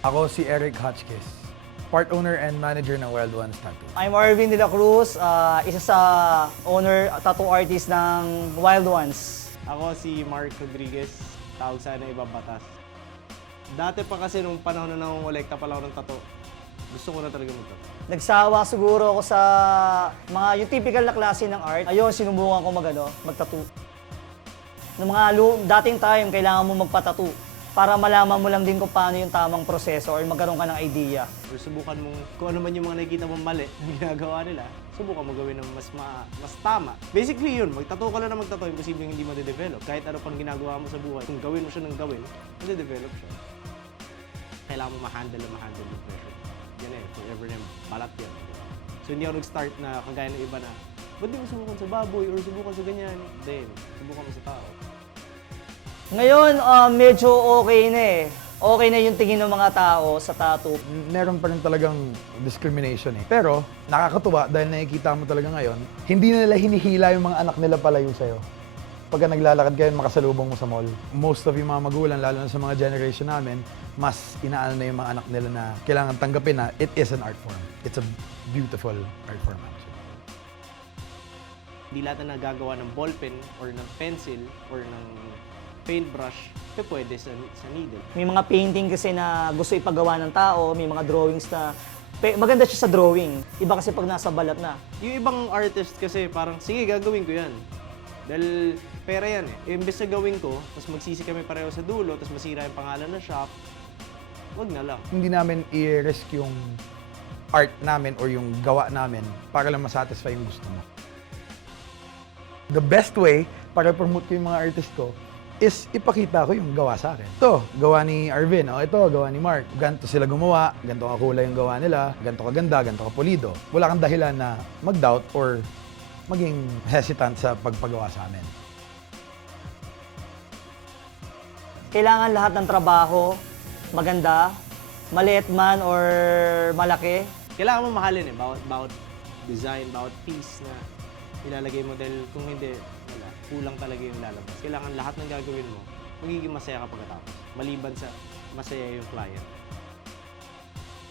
Ako si Eric Hotchkiss, part owner and manager ng Wild Ones Tattoo. I'm Arvin De La Cruz, isa sa owner, tattoo artist ng Wild Ones. Ako si Mark Rodriguez, tawag sana Ibang Batas. Dati pa kasi nung panahon na nangongolekta pala ako ng tattoo, gusto ko na talaga mag-tattoo. Nagsawa siguro ako sa yung typical na klase ng art. Ayun, sinubukan ko mag-tattoo. Noong mga dating time, kailangan mo magpa-tattoo para malaman mo lang din kung paano yung tamang proseso or magkaroon ka ng idea. Or subukan mong kung ano man yung mga nakikita mong mali na ginagawa nila, subukan mo gawin ng mas tama. Basically yun, magtattoo ka lang na magtattoo, imposible hindi mo de-develop. Kahit ano pang ginagawa mo sa buhay, kung gawin mo siya ng gawin, de-develop siya. Kailangan mo ma-handle yung pressure. Yan forever na balat yan. So hindi ako nag-start na kagaya ng iba na, ba't di mo subukan sa baboy or subukan sa ganyan? Then, subukan mo sa tao. Ngayon, medyo okay na eh. Okay na yung tingin ng mga tao sa tattoo. Meron pa rin talagang discrimination eh. Pero nakakatuwa dahil nakikita mo talaga ngayon, hindi na nila hinihila yung mga anak nila palayo sa'yo. Pagka naglalakad kayo, makasalubong mo sa mall. Most of yung mga magulang, lalo na sa mga generation namin, mas inaano na yung mga anak nila na kailangan tanggapin na it is an art form. It's a beautiful art form actually. Hindi lahat na nagagawa ng ballpen or ng pencil or ng paintbrush, pwede sa needle. May mga painting kasi na gusto ipagawa ng tao, may mga drawings na maganda siya sa drawing. Iba kasi pag nasa balat na. Yung ibang artist kasi parang, sige, gagawin ko yan. Dahil pera yan eh. Imbes na gawin ko, tapos magsisi kami pareho sa dulo, tapos masira yung pangalan ng shop, wag na lang. Hindi namin i-risk yung art namin or yung gawa namin para lang masatisfy yung gusto mo. The best way para promote ko yung mga artist ko is ipakita ko yung gawa sa akin. Ito, gawa ni Arvin. O ito, gawa ni Mark. Ganito sila gumawa, ganito kakulay yung gawa nila, ganito kaganda, ganito kapulido. Wala kang dahilan na mag-doubt or maging hesitant sa pagpagawa sa amin. Kailangan lahat ng trabaho maganda, maliit man or malaki. Kailangan mo mahalin eh, bawat design, bawat piece na ilalagay mo dahil kung hindi, wala, kulang talaga yung lalabas. Kailangan lahat ng gagawin mo, magiging masaya ka pagkatapos. Maliban sa masaya yung client.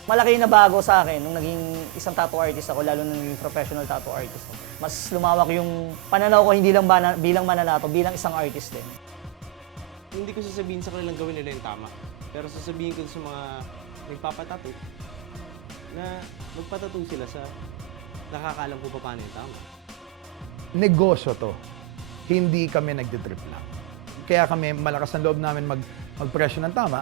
Malaki na bago sa akin nung naging isang tattoo artist ako, lalo na naging professional tattoo artist ako. Mas lumawak yung pananaw ko hindi lang bilang mananato, bilang isang artist din. Hindi ko sasabihin sa kanilang gawin nila yung tama. Pero sasabihin ko sa mga nagpapatattoo na magpatattoo sila sa nakakaalam ko pa paano yung tama. Negosyo to. Hindi kami nagtitrip lang. Kaya kami malakas ang loob namin magpresyo ng tama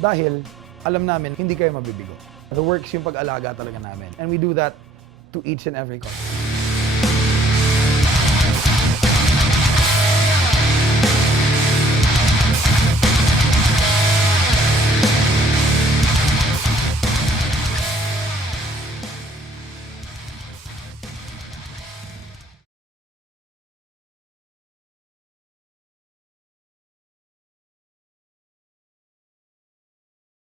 dahil alam namin hindi kayo mabibigo. The works yung pag-alaga talaga namin. And we do that to each and every customer.